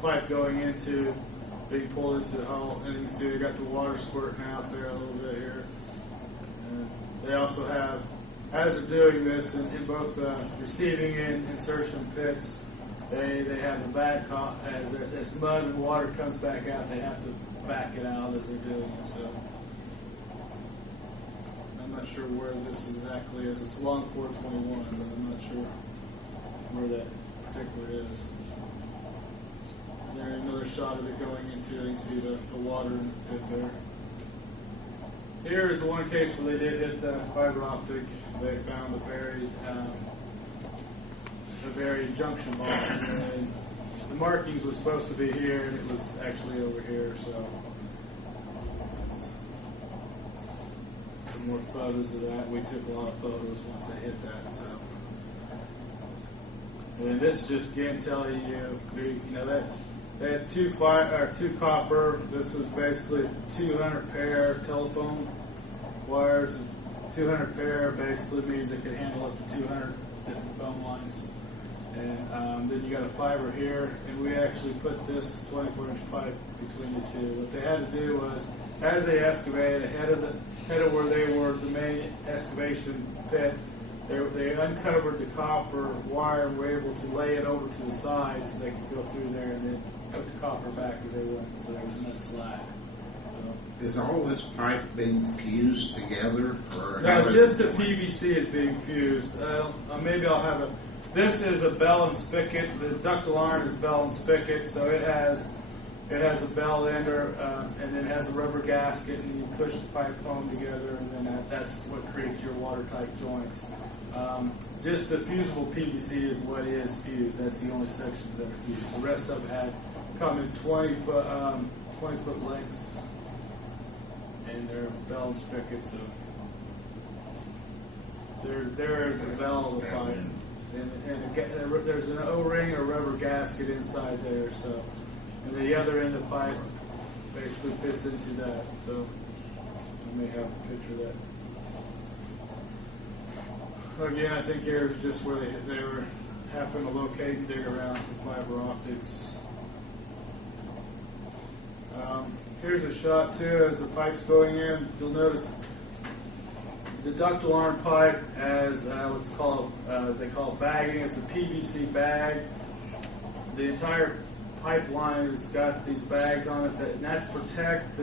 pipe going into, being pulled into the hull, and you can see they got the water squirting out there a little bit here. And they also have, as they're doing this in both the receiving and insertion pits, they have the back as this mud and water comes back out, they have to back it out as they're doing it. So I'm not sure where this exactly is. It's along 421, but I'm not sure where that particularly is. There's another shot of it going into, you can see the water in the pit there. Here is the one case where they did hit the fiber optic. They found a buried junction box. And the markings was supposed to be here, and it was actually over here. So some more photos of that. We took a lot of photos once they hit that. So, and this just again telling you, that they had two copper. This was basically 200 pair telephone wires. 200 pair basically means it could handle up to 200 different phone lines. And then you got a fiber here, and we actually put this 24-inch pipe between the two. What they had to do was, as they excavated ahead of where they were, the main excavation pit, they uncovered the copper wire and were able to lay it over to the side so they could go through there and then put the copper back as they went, so there was no slack. So, is all this pipe being fused together? Or no, just the PVC is being fused. Maybe I'll have a. This is a bell and spigot. The ductile iron is bell and spigot, so it has a bell ender, and then it has a rubber gasket, and you push the pipe home together, and then that's what creates your watertight joint. Just the fusible PVC is what is fused. That's the only sections that are fused. The rest of it come in 20-foot lengths, and they're bell and spigot. So there is the bell of the pipe. And there's an O-ring or rubber gasket inside there, so, and the other end of the pipe basically fits into that. So I may have a picture of that. Again, I think here is just where they were having to locate and dig around some fiber optics. Here's a shot too as the pipe's going in. You'll notice the ductile iron pipe has what's called, they call it bagging. It's a PVC bag. The entire pipeline has got these bags on it, and that's to protect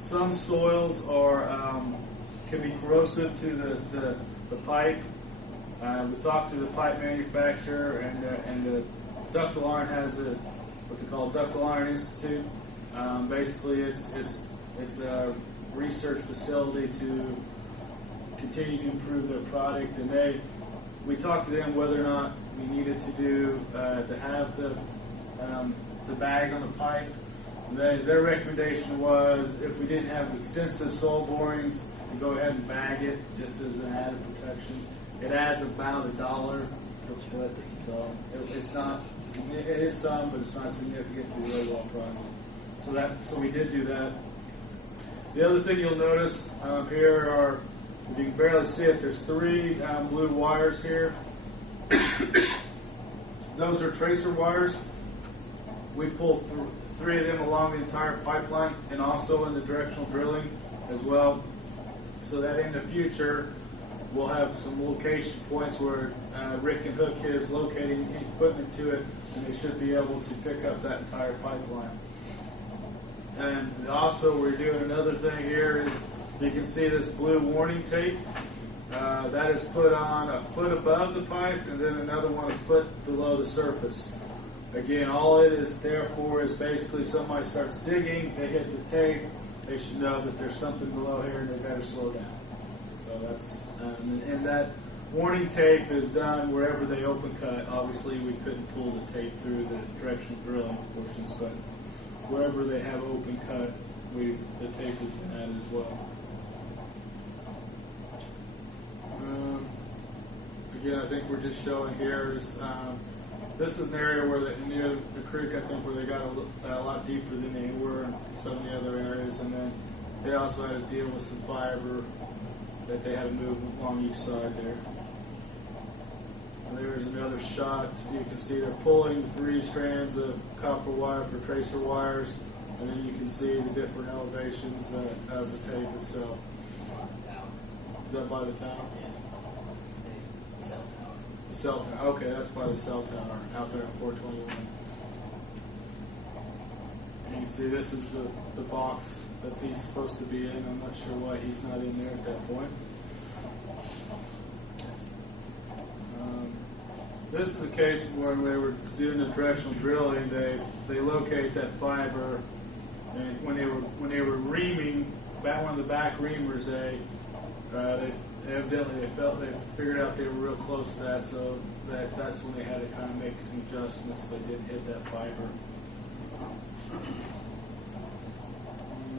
some soils can be corrosive to the pipe. We talked to the pipe manufacturer, and the ductile iron has what they call Ductile Iron Institute. Basically, it's a research facility to continue to improve their product, and we talked to them whether or not we needed to have the bag on the pipe. Their recommendation was if we didn't have extensive soil borings, to go ahead and bag it just as an added protection. It adds about $1 per foot, so it's not. It is some, but it's not significant to the overall project. So we did do that. The other thing you'll notice here are, if you can barely see it, there's 3 blue wires here. Those are tracer wires. We pull 3 of them along the entire pipeline and also in the directional drilling as well, so that in the future we'll have some location points where Rick can hook his locating equipment to it, and they should be able to pick up that entire pipeline. And also we're doing another thing here is, you can see this blue warning tape. That is put on a foot above the pipe and then another one a foot below the surface. Again, all it is there for is basically somebody starts digging, they hit the tape, they should know that there's something below here and they better slow down. So that's, and that warning tape is done wherever they open cut. Obviously we couldn't pull the tape through the directional drilling portions, but wherever they have open cut, the tape has been added as well. Again, I think we're just showing here is this is an area where near the creek, I think, where they got a lot deeper than they were in some of the other areas, and then they also had to deal with some fiber that they had to move along each side there. There's another shot. You can see they're pulling 3 strands of copper wire for tracer wires, and then you can see the different elevations of the tape itself. It's on the tower. Is that by the tower? Yeah. The cell tower. The cell tower. Okay, that's by the cell tower out there at 421. And you can see this is the box that he's supposed to be in. I'm not sure why he's not in there at that point. This is a case where they were doing the directional drilling. They locate that fiber, and when they were reaming, one of the back reamers, they evidently they figured out they were real close to that, so that's when they had to kind of make some adjustments so they didn't hit that fiber.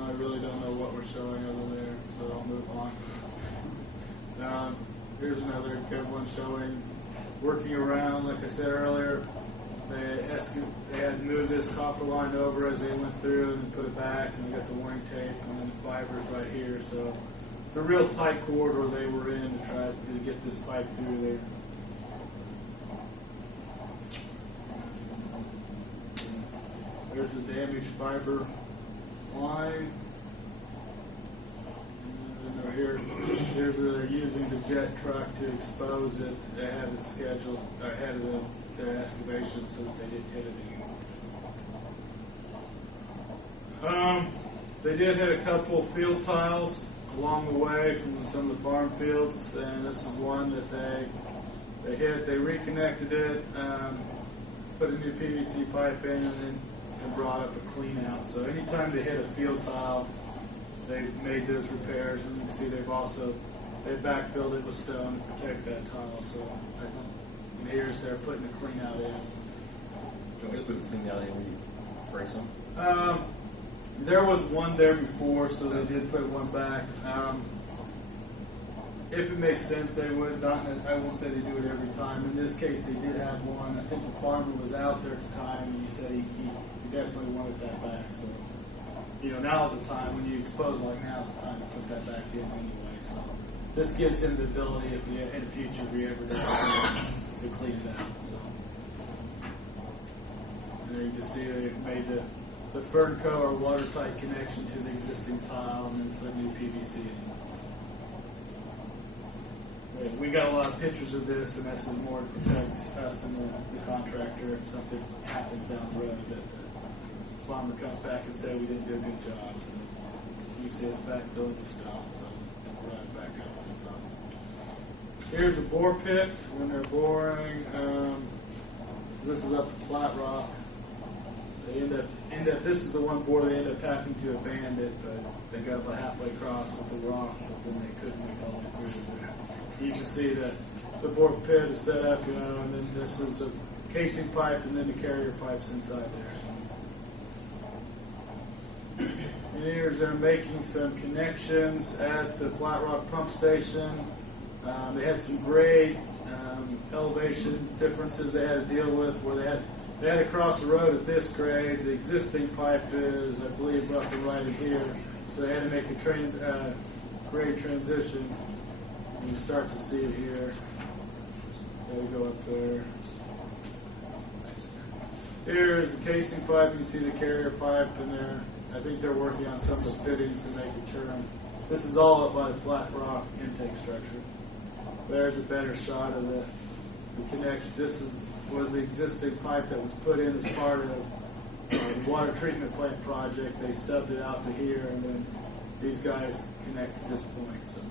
I really don't know what we're showing over there, so I'll move on. Here's another good one showing working around. Like I said earlier, they had moved this copper line over as they went through and put it back, and they got the warning tape, and then the fibers right here. So it's a real tight corridor they were in to try to get this pipe through there. There's the damaged fiber line. And then here they're using the jet truck to expose it ahead of schedule, ahead of their excavation, so that they didn't hit it anymore. They did hit a couple field tiles along the way from some of the farm fields, and this is one that they hit. They reconnected it, put a new PVC pipe in, and brought up a clean out. So anytime they hit a field tile, they've made those repairs, and you can see they backfilled it with stone to protect that tile. So and here's they're putting a clean out in. Do you want me to put a clean out in when you break some? There was one there before, so they did put one back. If it makes sense, they would. I won't say they do it every time. In this case, they did have one. I think the farmer was out there at the time, and he said he definitely wanted that back. So, now's the time when you expose like now's the time to put that back in anyway. So, this gives him the ability if in the future if we ever do to clean it out. So, and there you can see they made the Fernco or watertight connection to the existing tile, and then put new PVC in. We got a lot of pictures of this, and this is more to protect us and the contractor if something happens down the road that the farmer comes back and say we didn't do a good job. So you see us back building the stuff, so we'll run it back up sometime. Here's a bore pit when they're boring. This is up at Flat Rock. They end up. This is the one bore they end up having to abandon it, but they got about halfway across with the rock, but then they couldn't make all the way through there. You can see that the bore pit is set up, and then this is the casing pipe, and then the carrier pipes inside there. And here's they're making some connections at the Flat Rock pump station. They had some grade elevation differences they had to deal with, where they had to cross the road at this grade. The existing pipe is, I believe, roughly right in here, so they had to make a grade transition. You start to see it here. There we go up there. Here's the casing pipe. You can see the carrier pipe in there. I think they're working on some of the fittings to make it turn. This is all up by the Flat Rock intake structure. There's a better shot of the connection. This was the existing pipe that was put in as part of the water treatment plant project. They stubbed it out to here, and then these guys connected this point. So.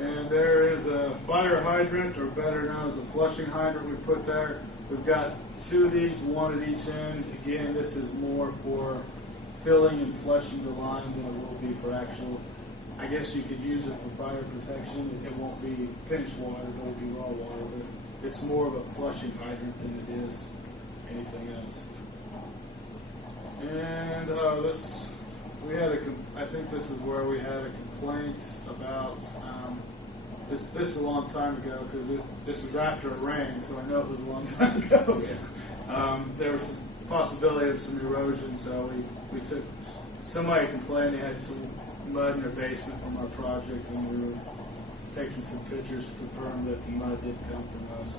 And there is a fire hydrant, or better known as a flushing hydrant we put there. We've got 2 of these, 1 at each end. Again, this is more for filling and flushing the line than it will be for actual, I guess you could use it for fire protection. It won't be finished water, but it'll be raw water. But it's more of a flushing hydrant than it is anything else. And I think this is where we had a complaint about this is a long time ago, because this was after a rain, so I know it was a long time ago. There was some possibility of some erosion, so somebody complained they had some mud in their basement from our project, and we were taking some pictures to confirm that the mud did come from us.